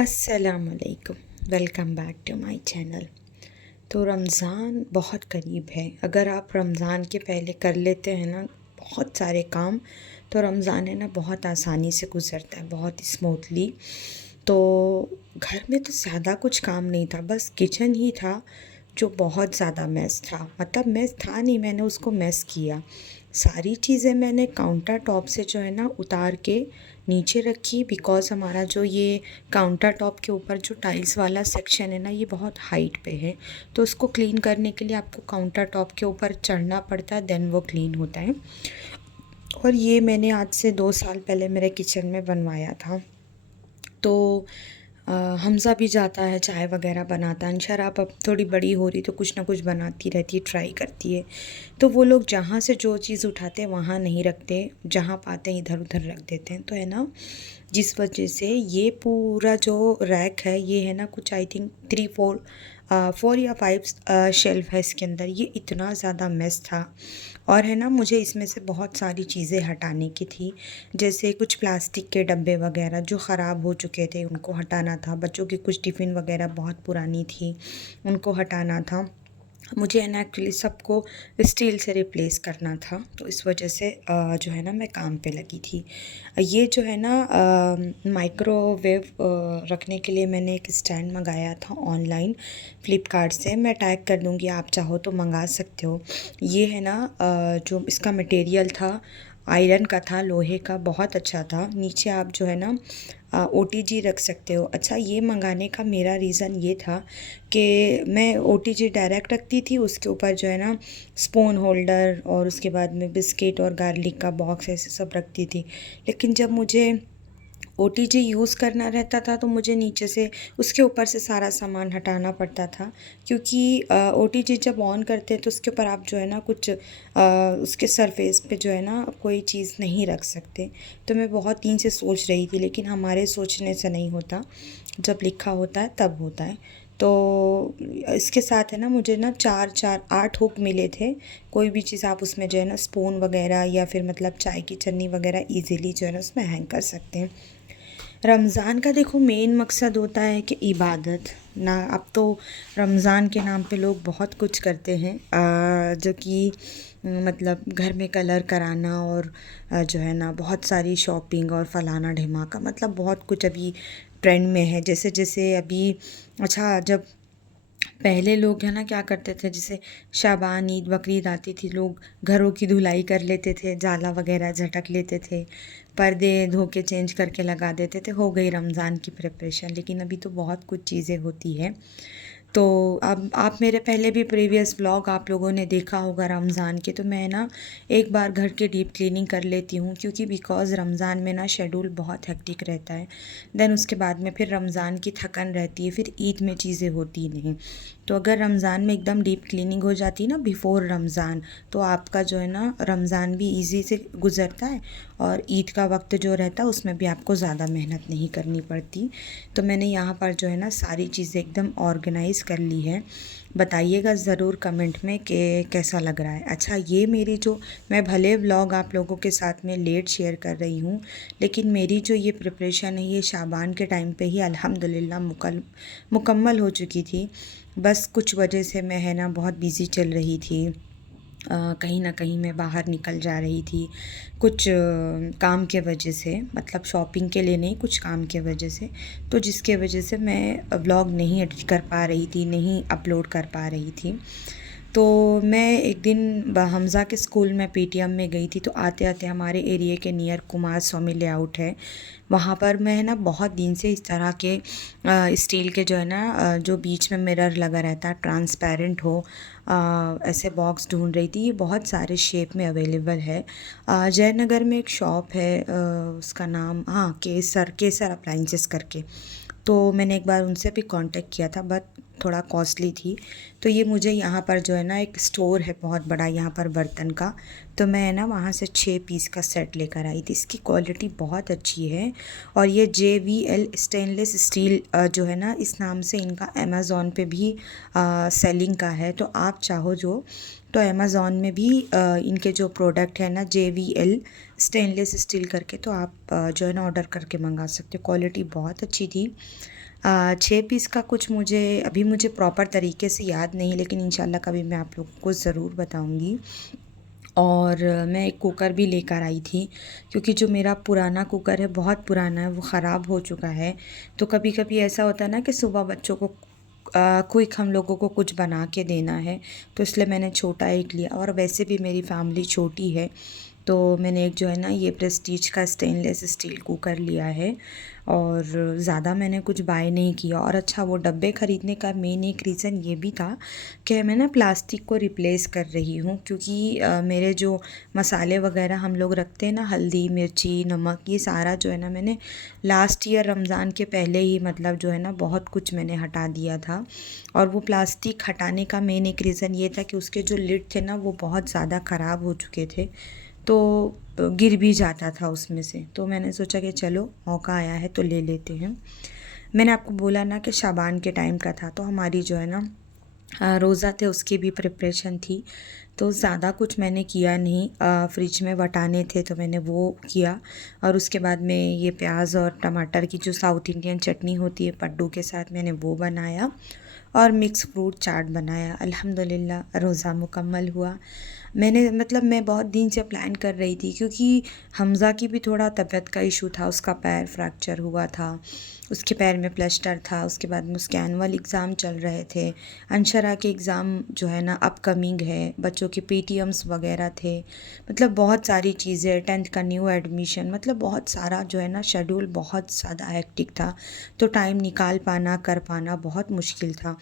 अस्सलामुअलैकुम। Welcome back to my channel. तो रमज़ान बहुत करीब है। अगर आप रमज़ान के पहले कर लेते हैं ना बहुत सारे काम, तो रमज़ान है ना बहुत आसानी से गुज़रता है, बहुत स्मूथली। तो घर में तो ज़्यादा कुछ काम नहीं था, बस किचन ही था जो बहुत ज़्यादा मेस था। मतलब मेस था नहीं, मैंने उसको मेस किया। सारी चीज़ें मैंने काउंटर टॉप से जो है ना उतार के नीचे रखी, बिकॉज़ हमारा जो ये काउंटर टॉप के ऊपर जो टाइल्स वाला सेक्शन है ना, ये बहुत हाइट पे है। तो उसको क्लीन करने के लिए आपको काउंटर टॉप के ऊपर चढ़ना पड़ता है, देन वो क्लीन होता है। और ये मैंने आज से 2 साल पहले मेरे किचन में बनवाया था। तो हमज़ा भी जाता है, चाय वग़ैरह बनाता है। अंशराब अब थोड़ी बड़ी हो रही तो कुछ ना कुछ बनाती रहती है, ट्राई करती है। तो वो लोग जहाँ से जो चीज़ उठाते हैं वहाँ नहीं रखते, जहाँ पाते हैं इधर-उधर रख देते हैं। तो है ना, जिस वजह से ये पूरा जो रैक है, ये है ना कुछ आई थिंक 4 या 5 शेल्फ़ है इसके अंदर। ये इतना ज़्यादा मेस था। और है ना, मुझे इसमें से बहुत सारी चीज़ें हटाने की थी। जैसे कुछ प्लास्टिक के डब्बे वग़ैरह जो ख़राब हो चुके थे, उनको हटाना था। बच्चों की कुछ टिफ़िन वग़ैरह बहुत पुरानी थी, उनको हटाना था। मुझे है ना एक्चुअली सबको स्टील से रिप्लेस करना था, तो इस वजह से जो है ना मैं काम पे लगी थी। ये जो है ना माइक्रोवेव रखने के लिए मैंने एक स्टैंड मंगाया था ऑनलाइन फ़्लिपकार्ट से। मैं टैग कर दूँगी, आप चाहो तो मंगा सकते हो। ये है ना जो इसका मटेरियल था आयरन का था, लोहे का, बहुत अच्छा था। नीचे आप जो है ना ओटीजी रख सकते हो। अच्छा, ये मंगाने का मेरा रीज़न ये था कि मैं ओटीजी डायरेक्ट रखती थी, उसके ऊपर जो है ना स्पून होल्डर और उसके बाद में बिस्किट और गार्लिक का बॉक्स ऐसे सब रखती थी। लेकिन जब मुझे ओटीजी यूज़ करना रहता था तो मुझे नीचे से उसके ऊपर से सारा सामान हटाना पड़ता था, क्योंकि ओटीजी जब ऑन करते हैं तो उसके ऊपर आप जो है ना कुछ उसके सरफेस पे जो है ना कोई चीज़ नहीं रख सकते। तो मैं बहुत दिन से सोच रही थी, लेकिन हमारे सोचने से नहीं होता, जब लिखा होता है तब होता है। तो इसके साथ है ना मुझे ना 4-4 8 हुक मिले थे। कोई भी चीज़ आप उसमें जो है ना स्पून वग़ैरह या फिर मतलब चाय की छन्नी वग़ैरह ईज़िली जो है ना उसमें हैंग कर सकते हैं। रमज़ान का देखो मेन मकसद होता है कि इबादत ना। अब तो रमज़ान के नाम पे लोग बहुत कुछ करते हैं, जो कि मतलब घर में कलर कराना और जो है ना बहुत सारी शॉपिंग और फलाना ढिमाका, मतलब बहुत कुछ अभी ट्रेंड में है। जैसे जैसे अभी अच्छा, जब पहले लोग है ना क्या करते थे, जैसे शाबान, ईद, बकरीद आती थी, लोग घरों की धुलाई कर लेते थे, जाला वगैरह झटक लेते थे, पर्दे धो के चेंज करके लगा देते थे, हो गई रमज़ान की प्रिपरेशन। लेकिन अभी तो बहुत कुछ चीज़ें होती हैं। तो अब आप मेरे पहले भी प्रीवियस व्लॉग आप लोगों ने देखा होगा रमज़ान के, तो मैं ना एक बार घर की डीप क्लीनिंग कर लेती हूँ, क्योंकि बिकॉज़ रमज़ान में ना शेड्यूल बहुत हेक्टिक रहता है। देन उसके बाद में फिर रमज़ान की थकन रहती है, फिर ईद में चीज़ें होती नहीं। तो अगर रमज़ान में एकदम डीप क्लीनिंग हो जाती है ना बिफ़ोर रमज़ान, तो आपका जो है ना रमज़ान भी ईज़ी से गुज़रता है, और ईद का वक्त जो रहता है उसमें भी आपको ज़्यादा मेहनत नहीं करनी पड़ती। तो मैंने यहाँ पर जो है ना सारी चीज़ें एकदम ऑर्गेनाइज़ कर ली है। बताइएगा ज़रूर कमेंट में कि कैसा लग रहा है। अच्छा, ये मेरी जो, मैं भले व्लॉग आप लोगों के साथ में लेट शेयर कर रही हूँ, लेकिन मेरी जो ये प्रिपरेशन है ये शाबान के टाइम पे ही अल्हम्दुलिल्लाह मुकम्मल हो चुकी थी। बस कुछ वजह से मैं है ना बहुत बिज़ी चल रही थी, कहीं न कहीं मैं बाहर निकल जा रही थी, कुछ काम के वजह से, मतलब शॉपिंग के लिए नहीं, कुछ काम के वजह से। तो जिसके वजह से मैं व्लॉग नहीं एडिट कर पा रही थी, नहीं अपलोड कर पा रही थी। तो मैं एक दिन हमज़ा के स्कूल में पीटीएम में गई थी, तो आते-आते हमारे एरिया के नियर कुमार स्वामी लेआउट है, वहाँ पर मैं है ना बहुत दिन से इस तरह के स्टील के जो है ना जो बीच में मिरर लगा रहता है, ट्रांसपेरेंट हो, ऐसे बॉक्स ढूंढ रही थी। ये बहुत सारे शेप में अवेलेबल है। जयनगर में एक शॉप है, उसका नाम, हाँ, केसर केसर अप्लाइंसेस करके। तो मैंने एक बार उनसे भी कांटेक्ट किया था, बट थोड़ा कॉस्टली थी। तो ये मुझे यहाँ पर जो है ना एक स्टोर है बहुत बड़ा यहाँ पर बर्तन का, तो मैं ना वहाँ से 6 पीस का सेट लेकर आई थी। इसकी क्वालिटी बहुत अच्छी है, और ये JVL स्टेनलेस स्टील जो है ना, इस नाम से इनका अमेज़ॉन पे भी सेलिंग का है। तो आप चाहो जो तो अमेज़ॉन में भी इनके जो प्रोडक्ट है ना JVL स्टेनलेस स्टील करके, तो आप जो है ना ऑर्डर करके मंगा सकते हो। क्वालिटी बहुत अच्छी थी। 6 पीस का कुछ मुझे प्रॉपर तरीके से याद नहीं, लेकिन इंशाल्लाह कभी मैं आप लोगों को ज़रूर बताऊंगी। और मैं एक कुकर भी लेकर आई थी, क्योंकि जो मेरा पुराना कुकर है बहुत पुराना है, वो ख़राब हो चुका है। तो कभी कभी ऐसा होता है ना कि सुबह बच्चों को क्विक हम लोगों को कुछ बना के देना है, तो इसलिए मैंने छोटा एक लिया। और वैसे भी मेरी फैमिली छोटी है, तो मैंने एक जो है ना ये प्रेस्टीज का स्टेनलेस स्टील कुकर लिया है। और ज़्यादा मैंने कुछ बाय नहीं किया। और अच्छा, वो डब्बे ख़रीदने का मेन एक रीज़न ये भी था कि मैं ना प्लास्टिक को रिप्लेस कर रही हूँ, क्योंकि मेरे जो मसाले वगैरह हम लोग रखते हैं ना, हल्दी मिर्ची नमक, ये सारा जो है ना मैंने लास्ट ईयर रमज़ान के पहले ही मतलब जो है ना बहुत कुछ मैंने हटा दिया था। और वो प्लास्टिक हटाने का मेन एक रीज़न ये था कि उसके जो लिड थे ना वो बहुत ज़्यादा ख़राब हो चुके थे, तो गिर भी जाता था उसमें से। तो मैंने सोचा कि चलो मौका आया है तो ले लेते हैं। मैंने आपको बोला ना कि शाबान के टाइम का था, तो हमारी जो है ना रोज़ा थे उसकी भी प्रिपरेशन थी। तो ज़्यादा कुछ मैंने किया नहीं, फ्रिज में वटाने थे तो मैंने वो किया। और उसके बाद में ये प्याज और टमाटर की जो साउथ इंडियन चटनी होती है पड्डू के साथ, मैंने वो बनाया। और मिक्स फ्रूट चाट बनाया। अल्हम्दुलिल्लाह रोज़ा मुकम्मल हुआ। मैं बहुत दिन से प्लान कर रही थी, क्योंकि हमज़ा की भी थोड़ा तबीयत का इशू था, उसका पैर फ्रैक्चर हुआ था, उसके पैर में प्लास्टर था। उसके बाद में उसके एनुअल एग्ज़ाम चल रहे थे, अंशरा के एग्ज़ाम जो है ना अपकमिंग है, बच्चों के पीटीएम्स वगैरह थे, मतलब बहुत सारी चीज़ें, 10th का न्यू एडमिशन, मतलब बहुत सारा जो है ना शेड्यूल बहुत ज़्यादा हेक्टिक था। तो टाइम निकाल पाना कर पाना बहुत मुश्किल था।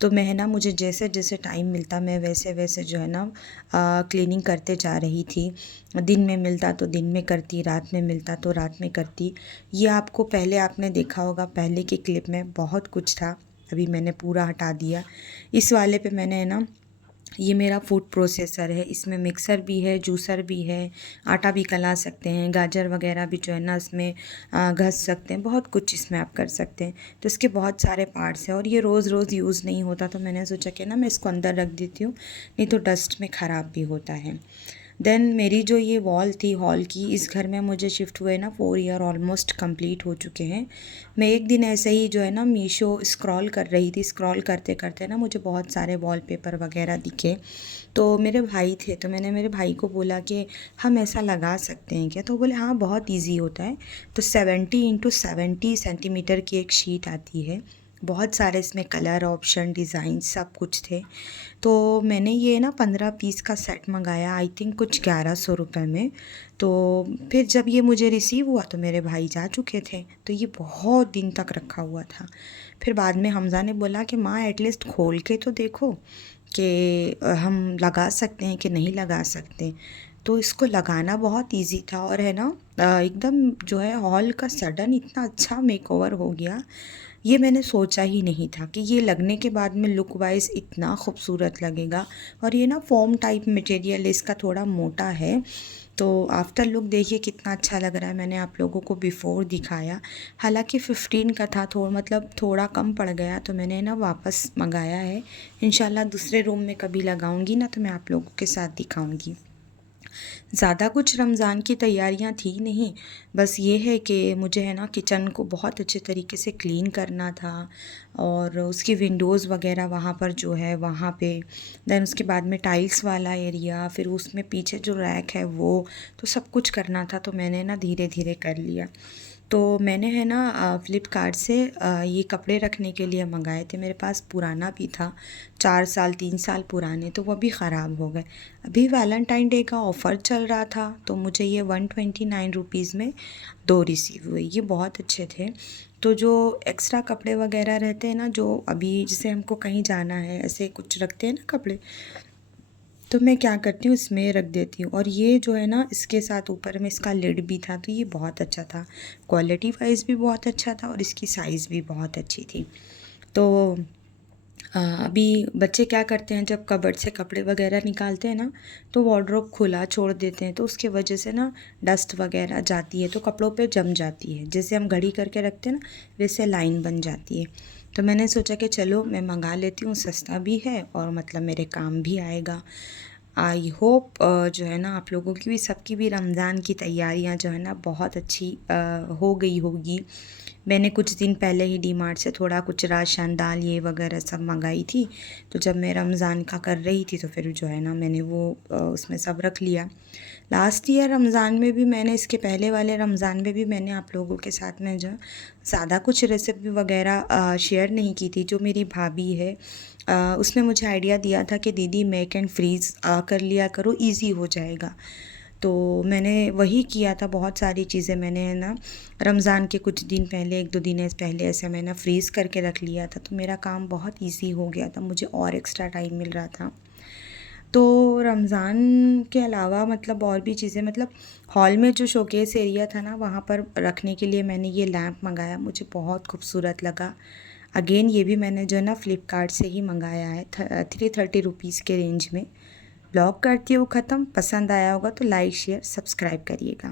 तो मैं है ना, मुझे जैसे जैसे टाइम मिलता मैं वैसे वैसे जो है ना क्लीनिंग करते जा रही थी। दिन में मिलता तो दिन में करती, रात में मिलता तो रात में करती। ये आपको पहले आपने देखा होगा, पहले की क्लिप में बहुत कुछ था, अभी मैंने पूरा हटा दिया। इस वाले पे मैंने है ना, ये मेरा फूड प्रोसेसर है, इसमें मिक्सर भी है, जूसर भी है, आटा भी गला सकते हैं, गाजर वगैरह भी जो है ना इसमें घस सकते हैं, बहुत कुछ इसमें आप कर सकते हैं। तो इसके बहुत सारे पार्ट्स हैं, और ये रोज़ रोज़ यूज़ नहीं होता, तो मैंने सोचा कि ना मैं इसको अंदर रख देती हूँ, नहीं तो डस्ट में ख़राब भी होता है। देन मेरी जो ये वॉल थी हॉल की, इस घर में मुझे शिफ्ट हुए ना 4 ईयर ऑलमोस्ट कंप्लीट हो चुके हैं। मैं एक दिन ऐसे ही जो है ना मीशो स्क्रॉल कर रही थी, स्क्रॉल करते करते ना मुझे बहुत सारे वॉलपेपर वगैरह दिखे। तो मेरे भाई थे, तो मैंने मेरे भाई को बोला कि हम ऐसा लगा सकते हैं क्या? तो बोले हाँ बहुत ईजी होता है। तो 70 × 70 सेंटीमीटर की एक शीट आती है, बहुत सारे इसमें कलर ऑप्शन डिज़ाइन सब कुछ थे। तो मैंने ये ना 15 पीस का सेट मंगाया, आई थिंक कुछ 1100 रुपये में। तो फिर जब ये मुझे रिसीव हुआ तो मेरे भाई जा चुके थे, तो ये बहुत दिन तक रखा हुआ था। फिर बाद में हमज़ा ने बोला कि माँ एटलीस्ट खोल के तो देखो कि हम लगा सकते हैं कि नहीं लगा सकते। तो इसको लगाना बहुत इजी था, और है ना एकदम जो है हॉल का सडन इतना अच्छा मेकओवर हो गया। ये मैंने सोचा ही नहीं था कि ये लगने के बाद में लुक वाइज इतना खूबसूरत लगेगा। और ये ना फोम टाइप मटेरियल, इसका थोड़ा मोटा है, तो आफ्टर लुक देखिए कितना अच्छा लग रहा है। मैंने आप लोगों को बिफ़ोर दिखाया, हालांकि 15 का था, मतलब थोड़ा कम पड़ गया, तो मैंने ना वापस मंगाया है। इंशाल्लाह दूसरे रूम में कभी लगाऊंगी ना तो मैं आप लोगों के साथ दिखाऊंगी। ज़्यादा कुछ रमज़ान की तैयारियां थी नहीं, बस ये है कि मुझे है ना किचन को बहुत अच्छे तरीके से क्लीन करना था, और उसकी विंडोज़ वगैरह वहाँ पर जो है वहाँ पे, देन उसके बाद में टाइल्स वाला एरिया, फिर उसमें पीछे जो रैक है वो, तो सब कुछ करना था। तो मैंने ना धीरे धीरे कर लिया। तो मैंने है ना फ़्लिपकार्ट से ये कपड़े रखने के लिए मंगाए थे। मेरे पास पुराना भी था, 4 साल 3 साल पुराने, तो वो भी ख़राब हो गए। अभी वैलेंटाइन डे का ऑफ़र चल रहा था, तो मुझे ये 129 रुपीज़ में 2 रिसीव हुए, ये बहुत अच्छे थे। तो जो एक्स्ट्रा कपड़े वगैरह रहते हैं ना, जो अभी जैसे हमको कहीं जाना है, ऐसे कुछ रखते हैं ना कपड़े, तो मैं क्या करती हूँ इसमें रख देती हूँ। और ये जो है ना इसके साथ ऊपर में इसका लिड भी था, तो ये बहुत अच्छा था, क्वालिटी वाइज भी बहुत अच्छा था, और इसकी साइज़ भी बहुत अच्छी थी। तो अभी बच्चे क्या करते हैं, जब कबर्ड से कपड़े वगैरह निकालते हैं ना, तो वार्डरोब खुला छोड़ देते हैं, तो उसके वजह से ना डस्ट वगैरह जाती है, तो कपड़ों पे जम जाती है, जैसे हम घड़ी करके रखते हैं ना वैसे लाइन बन जाती है। तो मैंने सोचा कि चलो मैं मंगा लेती हूँ, सस्ता भी है और मतलब मेरे काम भी आएगा। आई होप जो है ना आप लोगों की भी सबकी भी रमज़ान की तैयारियां जो है ना बहुत अच्छी हो गई होगी। मैंने कुछ दिन पहले ही डीमार्ट से थोड़ा कुछ राशन दाल ये वगैरह सब मंगाई थी। तो जब मैं रमज़ान का कर रही थी तो फिर जो है ना मैंने वो उसमें सब रख लिया। लास्ट ईयर रमज़ान में भी मैंने इसके पहले वाले रमज़ान में भी मैंने आप लोगों के साथ में जो ज़्यादा कुछ रेसिपी वगैरह शेयर नहीं की थी। जो मेरी भाभी है उसने मुझे आइडिया दिया था कि दीदी मेक एंड फ्रीज़ कर लिया करो, ईज़ी हो जाएगा। तो मैंने वही किया था। बहुत सारी चीज़ें मैंने ना रमज़ान के कुछ दिन पहले 1-2 दिन पहले ऐसे मैंने फ्रीज़ करके रख लिया था, तो मेरा काम बहुत ईज़ी हो गया था, मुझे और एक्स्ट्रा टाइम मिल रहा था। तो रमज़ान के अलावा मतलब और भी चीज़ें मतलब हॉल में जो शोकेस एरिया था ना वहाँ पर रखने के लिए मैंने ये लैंप मंगाया, मुझे बहुत खूबसूरत लगा। अगेन ये भी मैंने जो है ना फ़्लिपकार्ट से ही मंगाया है 330 रुपीज़ के रेंज में। ब्लॉग करती हूँ ख़त्म। पसंद आया होगा तो लाइक शेयर सब्सक्राइब करिएगा।